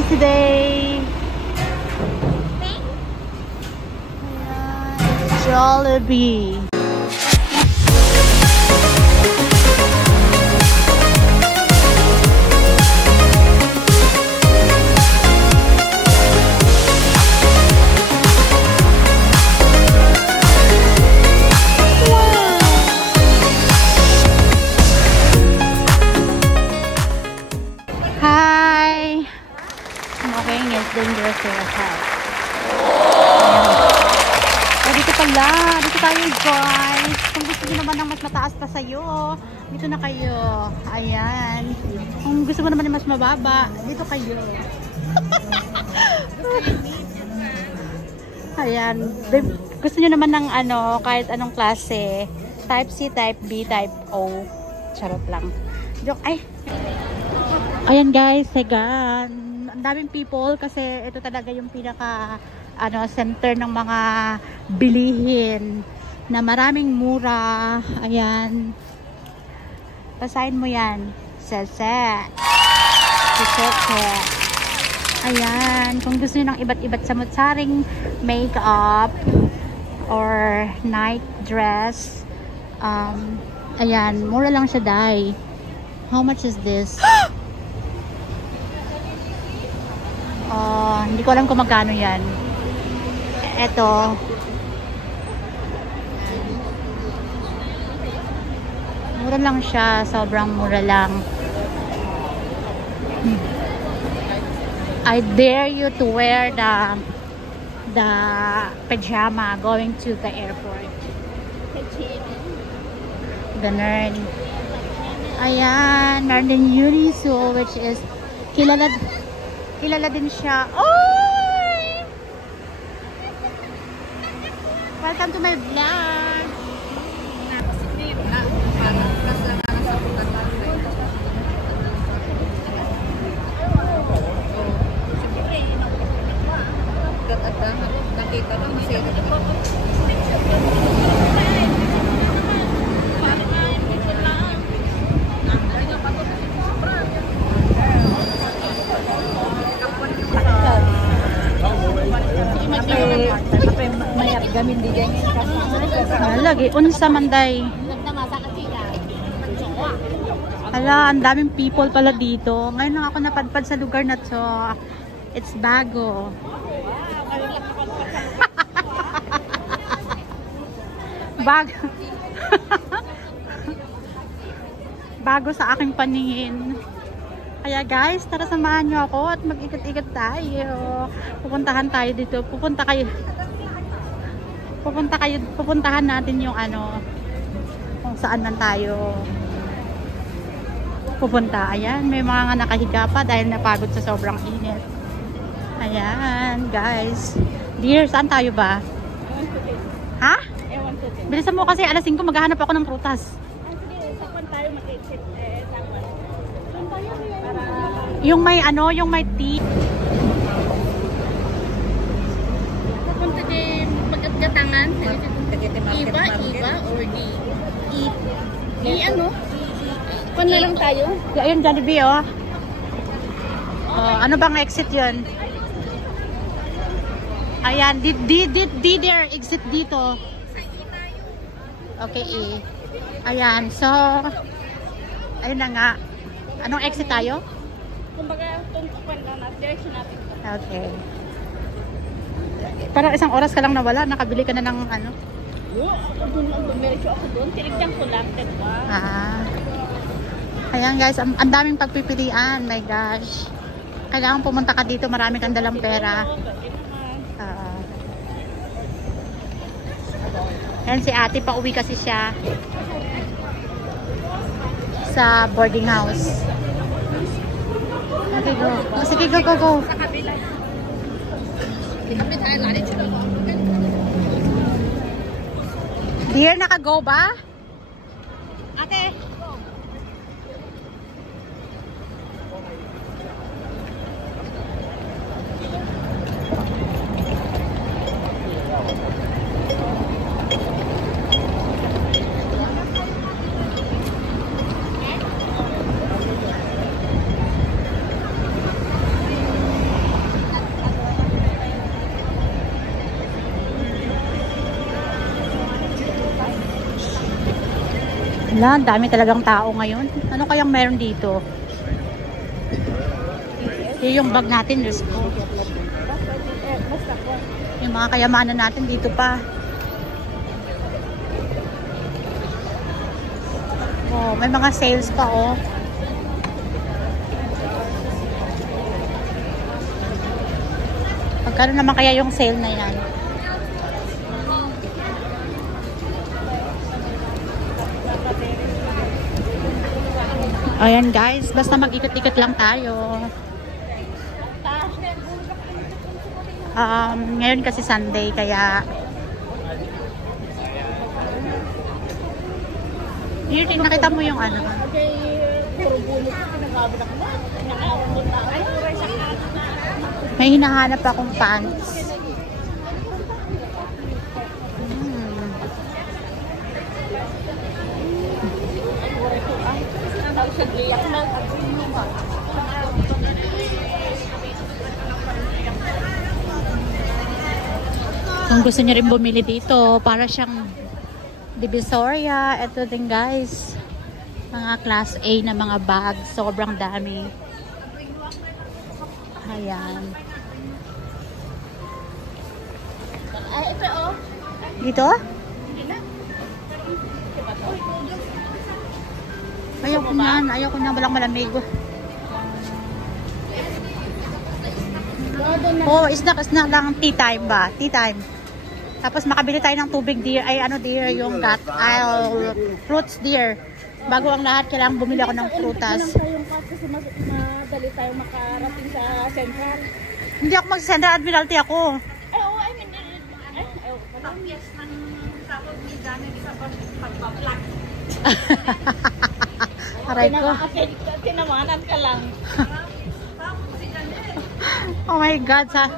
place today. Jollibee. Hi! Smoking is dangerous to the health. Dito pala. Dito tayo guys. Kung gusto nyo naman ng mas mataas pa sa'yo, dito na kayo. Ayan. Kung gusto mo naman ng mas mababa, dito kayo. Ayan. Gusto nyo naman ng ano, kahit anong klase. Type C, Type B, Type O. Charot lang. Joke. Ay! Ayan guys, Segan. Ang daming people kasi ito talaga yung pinaka center ng mga bilihin na maraming mura. Ayan. Basahin mo yan. Sese. Ayan. Kung gusto niyo ng iba't-ibat samut-saring makeup or night dress, ayan. Mura lang siya, dai. How much is this? Hindi ko alam kung magkano yan. Eto. Mura lang siya. Sobrang mura lang. I dare you to wear the pajama going to the airport. Ganun. Ayan. Meron din Uniso, which is kilala din siya. Oy! Welcome to my vlog. Nakita lang masaya. Mayat gamin di ganyan Lagi unsa manday. Hala, ang daming people pala dito. Ngayon lang ako napadpad sa lugar na to. It's bago. Bago. Bago sa aking paningin. Kaya guys, tara samahan nyo ako at mag-ikot-ikot tayo. Pupuntahan tayo dito. Pupuntahan natin yung kung saan man tayo pupunta. Ayan, may mga nakahiga pa dahil napagod sa sobrang init. Ayan, guys. Dear, saan tayo ba? Ha? Bilisan mo kasi alas 5 maghahanap ako ng prutas. Yung may yung may tea. Pupunta din pagkagatangan. Iba or di? Pan na lang tayo. Ayun, Jollibee, oh. Ano bang exit yun? Ayan, di there exit dito. Okay, ayan, so ayun na nga. Anong exit tayo? Kumbaga, tuntukan lang na. Direction natin. Okay. Parang isang oras ka lang nawala, nakabili ka na ng Medyo ako doon. Tinignan ko lang. Ayan guys, ang daming pagpipilian. My gosh. Kailangan pumunta ka dito, marami kang dalang pera. Ayan si ate, pauwi kasi siya sa boarding house. Okay, go. Sige, go. Dear, naka-go ba? Ate. Wala, ang dami talagang tao ngayon. Ano kayang meron dito? Yung bag natin, Diyos ko. Yung mga kayamanan natin dito pa. Oh, may mga sales pa, oh. Magkano naman kaya yung sale na yan? Ayan guys, basta mag-ikot-ikot lang tayo. Ngayon kasi Sunday, kaya yun, nakita mo yung ano. May hinahanap akong pants. Kung gusto niyo rin bumili dito, para siyang Divisoria. Ito din guys, mga class A na mga bags, sobrang dami. Ayan. Ay, ito oh. Dito? Ayaw ko na, walang malamig. Oh, snack lang, tea time ba? Tea time. Tapos makabili tayo ng tubig, dear. Ay, ano, dear, yung got aisle fruits, dear. Bago ang lahat, kailangan bumili ako ng prutas. Kasi madali tayong makarating sa Central. Hindi ako mag-Central Admiralty ako. Ay, oo, I mean, yes, man, tapos may gano'n isa pag-plug. Aray ko. Tinamanan ka lang. Oh my God, sa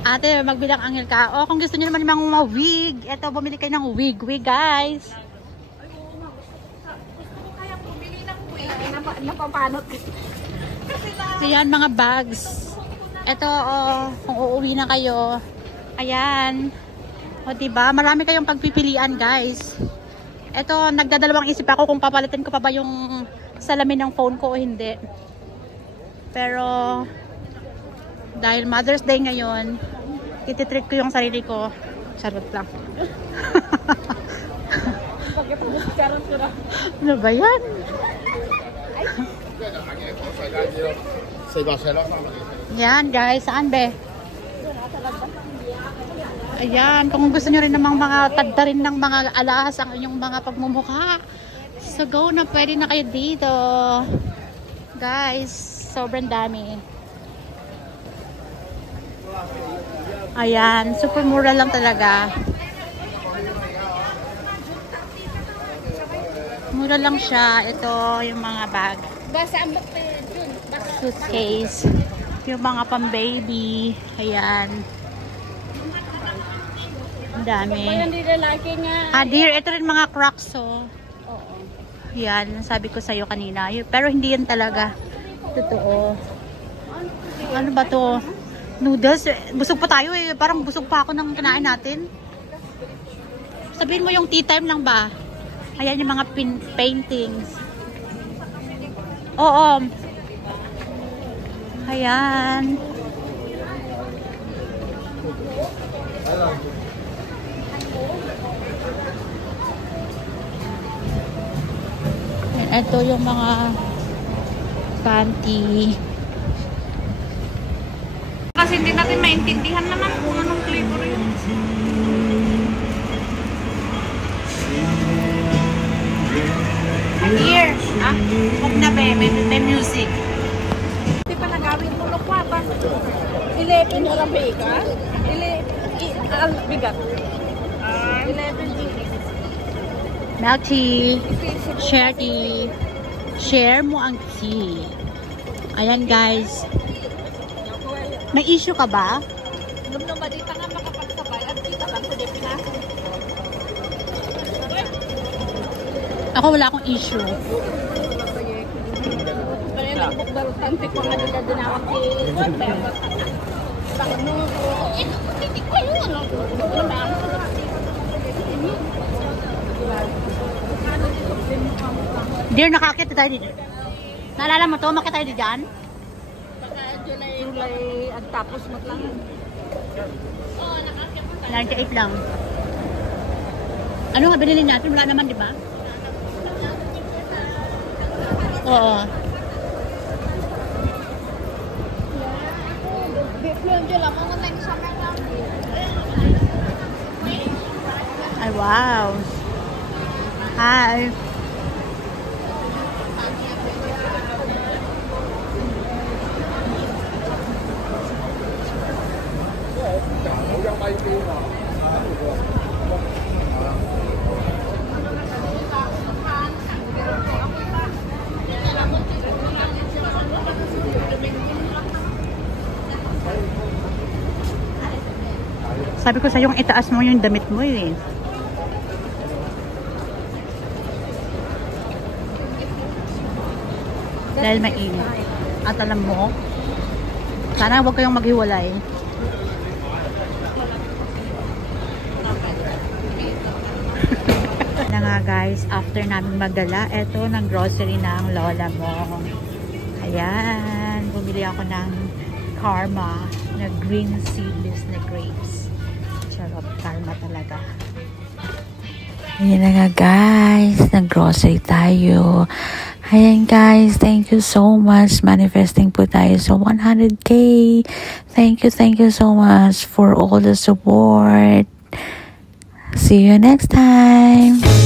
ate, magbilang angel ka. Oh, kung gusto niyo naman yung mga wig, eto, bumili kayo ng wig, guys. Napapanot. Ayan, mga bags. Eto, oh, kung uuwi na kayo. Ayan. O, diba? Marami kayong pagpipilian, guys. Eto, nagdadalawang isip ako kung papalitin ko pa ba yung salamin ng phone ko o hindi. Pero dahil Mother's Day ngayon, ititreat ko yung sarili ko. Charot lang. Ano ba yan? Yan guys, saan be? Ayan, kung gusto nyo rin namang mga tagda rin ng mga alahas ang inyong mga pagmumukha, so go na, pwede na kayo dito. Guys, sobrang dami. Ayan, super mura lang talaga. Mura lang siya. Ito yung mga bag. Basta ang suitcase. Yung mga pang-baby. Ayan. Ang dami. Hindi lalaki nga. Ah, dear, ito rin mga Crocs, oh. Oo. Yan, sabi ko sa'yo kanina. Pero hindi yan talaga. Totoo. Ano ba to? Noodles. Busog pa tayo eh. Parang busog pa ako ng kinain natin. Sabihin mo yung tea time lang ba? Ayan yung mga paintings. Oo. Ayan. Ito yung mga panty. Kasi hindi natin maintindihan naman kung anong flavor yun. Here, huwag na be, may music. Hindi pa nagawin mo lokwa pa. 11 orang beka. Bigat. 11 Milk tea. Share tea. Share mo ang tea. Ayan guys. May issue ka ba? Nung namadita nga makapagsabay at kita lang sa Pinas. Ako wala akong issue. Kaya nagbukbarutan ti ko nga nila dinawag si Panginoon ko. Hindi ko yun. Dear, nakakit tayo dito. Naalala mo to? Makita tayo dito dyan? Baka July at tapos matlang. Oo, nakakit mo tayo. 98 lang. Ano nga binili natin? Wala naman, di ba? Oo. Ay, wow. Hi. Sabi ko sa yung itaas mo yung damit mo eh. Dahil mainit. At alam mo, sana huwag kayong maghiwalay. Na nga guys, after namin magdala, eto ng grocery ng lola mo. Ayan, bumili ako ng Karma na green seedless na grapes. Charot, Karma talaga. Ayan na nga guys, nag-grocery tayo. Ayan guys, thank you so much. Manifesting po tayo sa 100K. Thank you so much for all the support. See you next time.